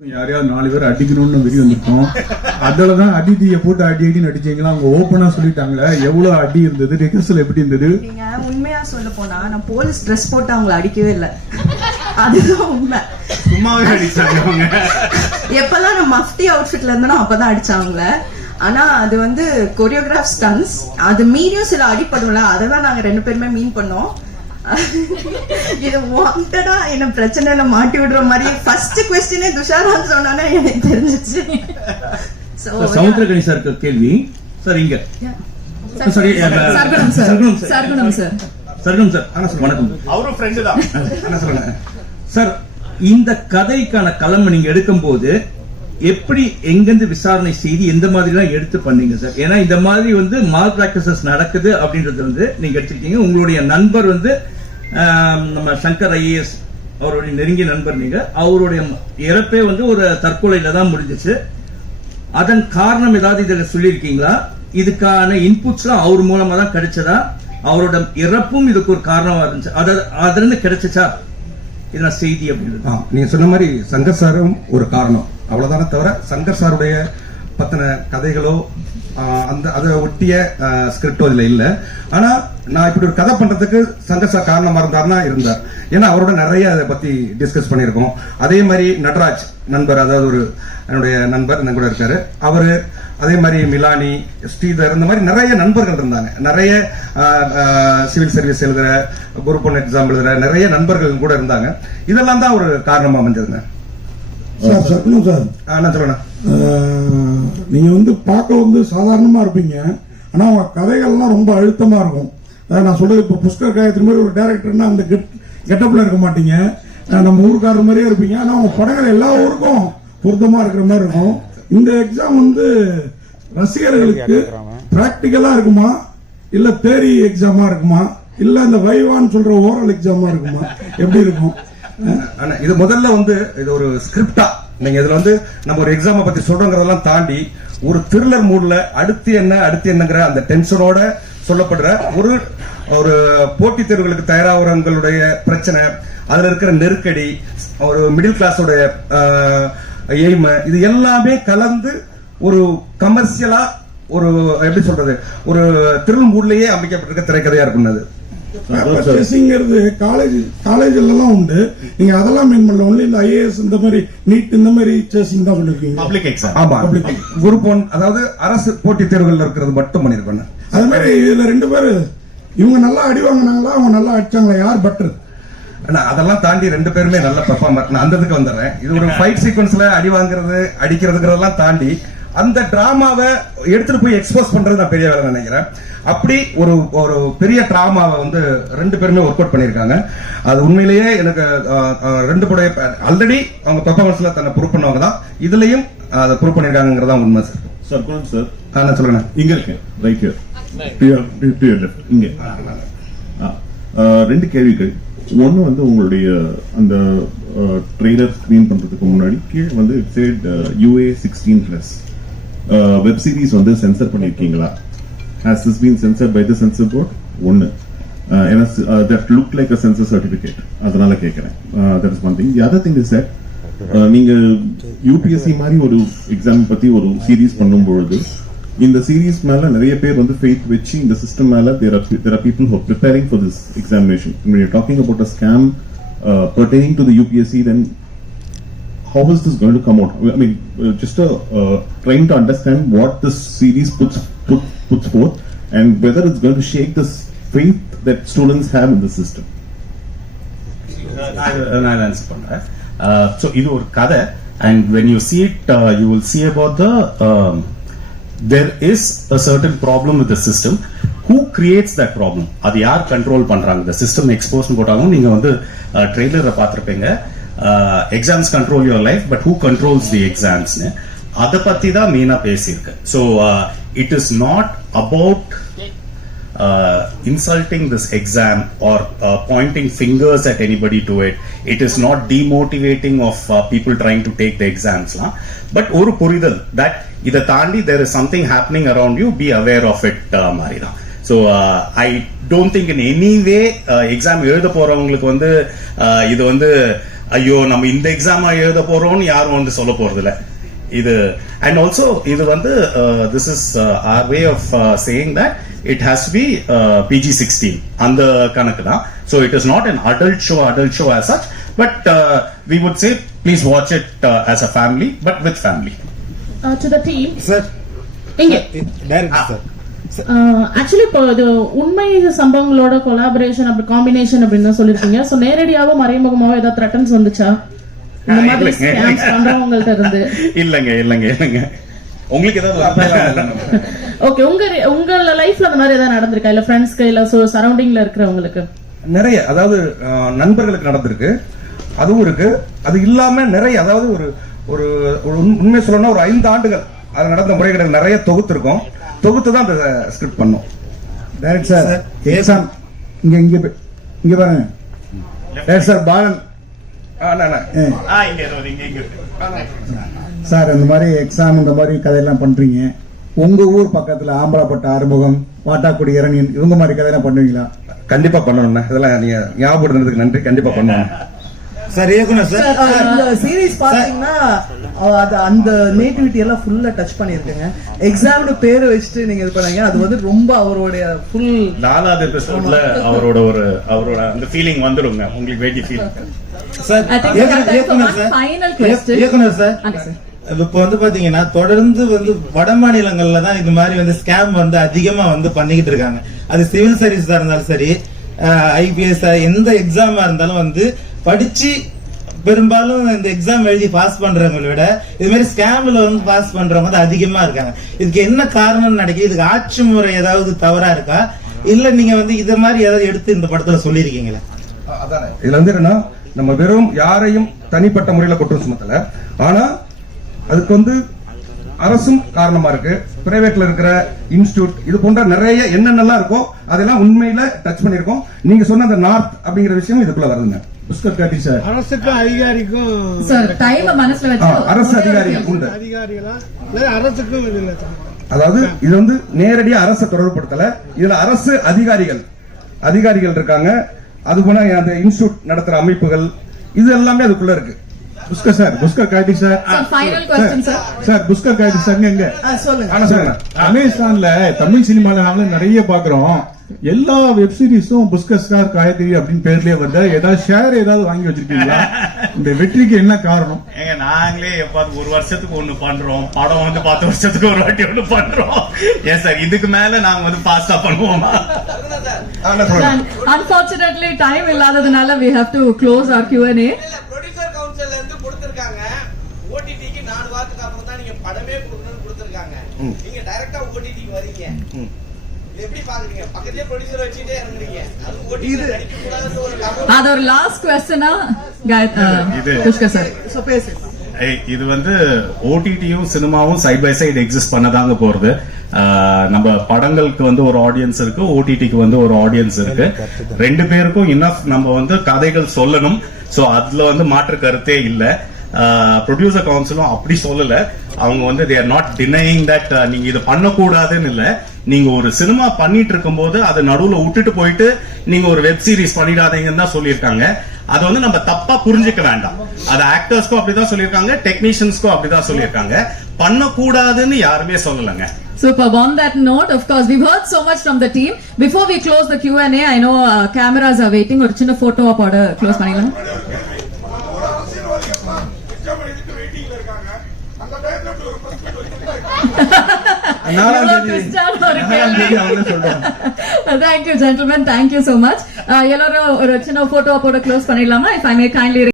யாரையாவது 4 பேர் அடிக்கணும்னு வெறி வந்திருக்கோம். அதுலதான் அடிடியை போட்டு அடின்னு அடிச்சீங்களா? அவங்க ஓப்பனா சொல்லிட்டாங்களே எவ்வளவு அடி இருந்தது, ரிஹர்சல் எப்படி இருந்தது? நீங்க உண்மையா சொல்ல போனா நான் போலீஸ் ட்ரெஸ் போட்டு அவங்களை அடிக்கவே இல்லை. அதுதான் உண்மை. சும்மாவே அடிச்சாங்க அவங்க. எப்பெல்லாம் நான் மஃப்டி அவுட்ஃபிட்ல இருந்தனோ அப்பதான் அடிச்சாங்கள. ஆனா அது வந்து கொரியோகிராஃப் ஸ்டன்ஸ். அது மீறியும் சில அடிப்படும்ல, அதெல்லாம் நாங்க 2 பேருமே மீன் பண்ணோம். இது வாண்டடா என்ன பிரச்சனையில மாட்டி விடுற மாதிரி ஃபர்ஸ்ட் क्वेश्चनே துஷாரான் சொன்னானே எனக்கு தெரிஞ்சிச்சு. சமுத்திரகனி சார் கேள்வி சார் இங்க சாரி சர்க்குணம் சார் வணக்கம். அவரும் ஃப்ரெண்ட் தான். என்ன சொல்லுங்க சார், இந்த கதைக்கான களம் நீங்க எடுக்கும் போது எப்படி எங்கிருந்து விசாரணை செய்து எந்த மாதிரி எல்லாம் எடுத்து பண்ணீங்க சார்? ஏன்னா இந்த மாதிரி வந்து மால் பிராக்டிசஸ் நடக்குது அப்படின்றது வந்து நீங்க எடுத்துருக்கீங்க. உங்களுடைய நண்பர் வந்து நம்ம சங்கர் ஐஏஎஸ் அவருடைய நெருங்கிய நண்பர். நீங்க அவருடைய இறப்பே வந்து ஒரு தற்கொலையில தான் முடிஞ்சிச்சு. அதன் காரணம் ஏதாவது இதுல சொல்லியிருக்கீங்களா? இதுக்கான இன்புட்ஸ்லாம் அவர் மூலமா தான் கிடைச்சதா? அவரோட இறப்பும் இதுக்கு ஒரு காரணமா இருந்துச்சு, அதுல இருந்து கிடைச்சிச்சா இதெல்லாம் செய்தி அப்படின்னு? நீங்க சொன்ன மாதிரி சங்கர் சாரும் ஒரு காரணம், அவ்வளவுதானே தவிர சங்கர் சாருடைய பத்தின கதைகளோ அந்த அதை ஒட்டிய ஸ்கிரிப்டோ இதுல இல்ல. ஆனா நான் இப்படி ஒரு கதை பண்றதுக்கு சங்கர் சார் காரணமா இருந்தார். ஏன்னா அவரோட நிறைய அதை பத்தி டிஸ்கஸ் பண்ணிருக்கோம். அதே மாதிரி நடராஜ் நண்பர், அதாவது ஒரு என்னுடைய நண்பர் என்ன கூட இருக்காரு, அவரு அதே மாதிரி மிலானி, ஸ்ரீதர், இந்த மாதிரி நிறைய நண்பர்கள் இருந்தாங்க. நிறைய சிவில் சர்வீஸ் எழுதுற, குரூப் 1 எக்ஸாம் எழுதுற நிறைய நண்பர்கள் கூட இருந்தாங்க. இதெல்லாம் தான் ஒரு காரணமா அமைஞ்சதுங்க. நீங்க வந்து பார்க்க வந்து சாதாரணமா இருப்பீங்க, ஆனா உங்க கதைகள்லாம் ரொம்ப அழுத்தமா இருக்கும். நான் சொல்றது இப்ப புஷ்கர் காயத்ரி மாதிரி ஒரு டைரக்டர்னா அந்த கெட்டப்ல இருக்க மாட்டீங்க, நம்ம ஊருக்காரர் மாதிரியே இருப்பீங்க. ஆனா உங்க படங்கள் எல்லா ஊருக்கும் பொருத்தமா இருக்கிற மாதிரி இருக்கும். இந்த எக்ஸாம் வந்து ரசிகர்களுக்கு பிராக்டிக்கலா இருக்குமா, இல்ல தேரி எக்ஸாமா இருக்குமா, இல்ல இந்த வைவான்னு சொல்ற ஓரல் எக்ஸாமா இருக்குமா, எப்படி இருக்கும்? இது முதல்ல வந்து இது ஒரு ஸ்கிரிப்டா, நீங்க இதுல வந்து நம்ம ஒரு எக்ஸாம பத்தி சொல்றோங்கிறதெல்லாம் தாண்டி ஒரு த்ரில்லர் மூட்ல அடுத்து என்னங்கிற அந்த டென்ஷனோட சொல்லப்படுற ஒரு போட்டித் தேர்வுகளுக்கு தயாராகிறவங்களுடைய பிரச்சனை, அதுல இருக்கிற நெருக்கடி, ஒரு மிடில் கிளாஸோட எய்ம், இது எல்லாமே கலந்து ஒரு கமர்ஷியலா ஒரு எப்படி சொல்றது ஒரு த்ரில் மூட்லயே அமைக்கப்பட்டிருக்க திரைக்கதையா இருக்கும். காலேஜ்ல உண்டு, நீங்க அதெல்லாம் மீன் பண்ணல. ஒன்லி இந்த ஐஏஎஸ் இந்த மாதிரி நீட் இந்த மாதிரி சேசிங் தான் சொல்லிருக்கீங்க. Public exam. ஆமா, குரூப் 1 அதாவது அரசு போட்டித் தேர்வுகள் இருக்கிறது மட்டும் பண்ணிருக்கேன். அது மாதிரி இதுல 2 பேரு இவங்க நல்லா அடி வாங்கினாங்களா, அவங்க நல்லா அடிச்சாங்களா, யார் பெட்டர்? அதெல்லாம் தாண்டி 2 பேருமே நல்ல பெர்ஃபார்மர். நான் அந்த இதுக்கு வந்துடுறேன். இது ஒரு ஃபைட் சீக்வன்ஸ்ல அடி வாங்குறது அடிக்கிறதுங்கிறதெல்லாம் தாண்டி அந்த டிராமாவை எடுத்துட்டு போய் எக்ஸ்போஸ் பண்றது நான் பெரிய வேலை நினைக்கிறேன். அப்படி ஒரு பெரிய டிராமாவை வந்து 2 பேருமே ஒர்க் அவுட் பண்ணிருக்காங்க. அது உண்மையிலேயே எனக்கு 2 படைய ஆல்ரெடி அவங்க பெர்ஃபார்மன்ஸ்ல தன்னை ப்ரூவ் பண்ணவங்க தான், இதுலயும் அதை ப்ரூவ் பண்ணிருக்காங்கிறதா உண்மை சார். சார் குணம் சார், நான் சொல்றேன் இங்க இருக்கேன், ரைட் ஹியர் இங்க 2 கேள்விகள். ஒன்னு வந்து உங்களுடைய அந்த ட்ரெய்லர் ஸ்கிரீன் பண்றதுக்கு முன்னாடி கீழே வந்து UA 16+ வெப் சீரிஸ் வந்து சென்சர் பண்ணிருக்கீங்களா? Has this been censored by the censor board? ஒன்னு that looked like a censor certificate, அதனால கேக்குறேன். That is one thing. The other thing is that நீங்க UPSC மாதிரி ஒரு எக்ஸாம் பத்தி ஒரு சீரீஸ் பண்ணும்பொழுது இந்த சீரீஸ் மேல நிறைய பேர் வந்து ஃபெய்த் வச்சு இந்த சிஸ்டம் மேல there are people who are preparing for this examination. When you're talking about a scam pertaining to the UPSC, then how is this going to come out? I mean, just trying to understand what this series puts forth and whether it's going to shake this faith that students have in the system. I'll answer பண்றேன். So இது ஒரு கதை, and when you see it you will see about the there is a certain problem with the system. Who creates that problem? அது யார் control பண்றாங்க? the system expose போட்டாலும் நீங்க வந்து ட்ரெய்லரை பார்த்திருப்பீங்க. Exams control your life, but who controls the எக்ஸாம்ஸ்னு அதை பத்தி தான் மெயினா பேசியிருக்கு. So it is not about insulting this exam or pointing fingers at anybody to it. It is not demotivating of people trying to take the exams la, but oru puridal that idha taandi there is something happening around you, be aware of it mari da. So I don't think in any way exam எழுத போறவங்களுக்கு வந்து இது வந்து ஐயோ நம்ம இந்த exam எழுத போறோம்னு யாரும் வந்து சொல்ல போறது இல்ல. இது அண்ட் ஆல்சோ இது வந்து this is our way of saying that it has to be PG-16 அந்த கணக்கு தான். So it is not an adult show as such, but we would say please watch it as a family, but with family. To the team. Sir இங்க director sir actually இப்போ இது உண்மை சம்பவங்களோட collaboration அப்படி combination அப்படின்னு தான் சொல்லிருக்கீங்க. So நேரடியாவோ மறைமுகமாவோ ஏதாவது threatens வந்துச்சா இந்த மாதிரி ஸ்கேம்ஸ் பண்றவங்கள்ட்ட இருந்து? இல்லங்க உங்களுக்கு ஏதாவது ஓகே, உங்க லைஃப்ல அந்த மாதிரி ஏதாவது நடந்திருக்கா, இல்ல ஃப்ரெண்ட்ஸ்க்கு இல்ல சரௌண்டிங்ல இருக்கிறவங்களுக்கு? நிறைய, அதாவது நண்பர்களுக்கு நடந்திருக்கு, அதுவும் இருக்கு. அது இல்லாம நிறைய, அதாவது ஒரு உண்மை சொல்லணும்னா ஒரு 5 ஆண்டுகள் அது நடந்த முறைகள் நிறைய தொகுத்து தான் அந்த ஸ்கிரிப்ட் பண்ணோம். டைரக்ட் சார் எக்ஸாம் இங்க பாருங்க. டைரக்ட் சார் பாலன் சார், இந்த மாதிரி எக்ஸாம் இந்த மாதிரி கதையெல்லாம் பண்றீங்க. உங்க ஊர் பக்கத்துல ஆம்பலாப்பட்ட ஆறுமுகம், வாட்டாக்குடி இரணியன், இவங்க மாதிரி கதையெல்லாம் பண்ணுவீங்களா? கண்டிப்பா பண்ணணும்ண்ணா. இதெல்லாம் நீங்க ஞாபகப்படுத்துறதுக்கு நன்றி. கண்டிப்பா பண்ணுவோம் சார். இயக்குனர் சார், இந்த சீரிஸ் பாத்தீங்கன்னா அது அந்த நேட்டிவிட்டி எல்லாம் ஃபுல்லா டச் பண்ணிருக்கீங்க. எக்ஸாம்னு பேரு வச்சுட்டு நீங்க இது பண்ணீங்க. அது வந்து ரொம்ப அவருடைய ஃபுல் 4வது எபிசோட்ல அவரோட அந்த ஃபீலிங் வந்துருங்க உங்களுக்கு. Wait feel sir. இயக்குனர் சார், இப்ப வந்து பாத்தீங்கன்னா தொடர்ந்து வந்து வட மாநிலங்கள்ல தான் இந்த மாதிரி வந்து ஸ்கேம் வந்து அதிகமா வந்து பண்ணிக்கிட்டு இருக்காங்க. அது சிவில் சர்வீஸா இருந்தாலும் சரி, ஐபிஎஸ் எந்த எக்ஸாமா இருந்தாலும் வந்து படிச்சு பெரும்பாலும் இந்த எக்ஸாம் எழுதி பாஸ் பண்றவங்களை விட இது மாதிரி ஸ்கேம்ல வந்து பாஸ் பண்றவங்க தான் அதிகமா இருக்காங்க. இதுக்கு என்ன காரணம் நினைக்கிறீங்க? இதுக்கு ஆட்சி முறை ஏதாவது தவறா இருக்கா, இல்ல நீங்க வந்து இத மாதிரி ஏதாவது எடுத்து இந்த படத்துல சொல்லிருக்கீங்களா? அதானே இதுல வந்து என்னன்னா, நம்ம வெறும் யாரையும் தனிப்பட்ட முறையில குற்றம் சுமத்தல, ஆனா அதுக்கு வந்து அரசும் காரணமா இருக்கு, பிரைவேட்ல இருக்கிற இன்ஸ்டிடியூட், இது போன்ற நிறைய என்னென்னலாம் இருக்கோ அதெல்லாம் உண்மையில டச் பண்ணிருக்கோம். நீங்க சொன்ன அந்த நார்த் அப்படிங்கிற விஷயம் இதுக்குள்ள வருதுங்க. புஷ்கர் காட்டி சார், அரசுக்கும் அதிகாரிக்கும் சார் டைம் மனசுல வச்சு அரசு அதிகாரிகள் உண்டு, அதிகாரிகளா அரசுக்கும் இது இல்ல. அதாவது இது வந்து நேரடியா அரசு தொடர்புபடுத்தல, இதுல அரசு அதிகாரிகள் இருக்காங்க. அது போல அந்த இன்ஸ்டிடியூட் நடத்துற அமைப்புகள் இது எல்லாமே அதுக்குள்ள இருக்கு. புஷ்கர் சார், புஷ்கர் காட்டி sir, final question sir Pushkar காட்டி சார் எங்க சொல்லுங்க. அமேசான்ல தமிழ் சினிமால நாங்களும் நிறைய பாக்குறோம். எல்லா வெப் சீரிஸும் புஷ்கர் சார் காயத்ரி அப்படின்னு பேர்லயே வருது. ஏதாவது ஷேர் ஏதாவது வாங்கி வச்சிருக்கீங்களா? இந்த வெற்றிக்கு என்ன காரணம்? ஏங்க நாங்களே எப்பாவது ஒரு வருஷத்துக்கு ஒண்ணு பண்றோம், படம் வந்து 10 வருஷத்துக்கு ஒரு வாட்டி ஒண்ணு பண்றோம். ஏன் சார் இதுக்கு மேல நாங்க வந்து ஃபாஸ்டா பண்ணுவோமா? Unfortunately time இல்லாததுனால we have to close our Q&A. Producer கவுன்சில்ல இருந்து கொடுத்திருக்காங்க, ஓடிடிக்கு 4 வாரத்துக்கு அப்புறம் தான் நீங்க படமே கொடுக்கணும்னு கொடுத்திருக்காங்க. நீங்க டைரக்டா ஓடிடிக்கு வரீங்க, எப்படி பாக்குறீங்க? பக்கத்துலயே ப்ரொடியூசர் வச்சிட்டே இறங்குறீங்க, அது ஓடிடி நடிக்க கூடாதுன்னு ஒரு அது ஒரு லாஸ்ட் क्वेश्चनா புஷ்கர் சார் சோ பேசுங்க. இது வந்து ஓடிடியும் சினிமாவும் சைட் பை சைடு எக்ஸிஸ்ட் பண்ணதாங்க போறது. நம்ம படங்களுக்கு வந்து ஒரு ஆடியன்ஸ் இருக்கு, ஓடிடிக்கு வந்து ஒரு ஆடியன்ஸ் இருக்கு. 2 பேருக்கும் இன்னஃப் நம்ம வந்து கதைகள் சொல்லணும். சோ அதுல வந்து மாற்று கருத்தே இல்ல. ப்ரொடியூசர் கவுன்சிலும் அப்படி சொல்லல. அவங்க வந்து they are not denying that நீங்க இது பண்ணக்கூடாதுன்னு இல்ல. நீங்க ஒரு சினிமா பண்ணிட்டு இருக்கும் போது அதை நடுவுல விட்டுட்டு போயிட்டு நீங்க ஒரு வெப் சீரிஸ் பண்ணிடாதீங்கன்னு தான் சொல்லியிருக்காங்க. அதை வந்து நம்ம தப்பா புரிஞ்சுக்க வேண்டாம். அது ஆக்டர்ஸ்க்கும் அப்படிதான் சொல்லியிருக்காங்க, டெக்னீஷியன்ஸ்க்கும் அப்படிதான் சொல்லியிருக்காங்க. பண்ணக்கூடாதுன்னு யாருமே சொல்லலங்க. Superb. On that note, of course, we've heard so much from the team. Before we close the Q&A, I know cameras are waiting. ஒரு சின்ன photo op order close பண்ணிடலாம். Thank you, gentlemen. Thank you so much. எல்லாரும் ஒரு சின்ன photo op order close பண்ணிடலாமா? If I may kindly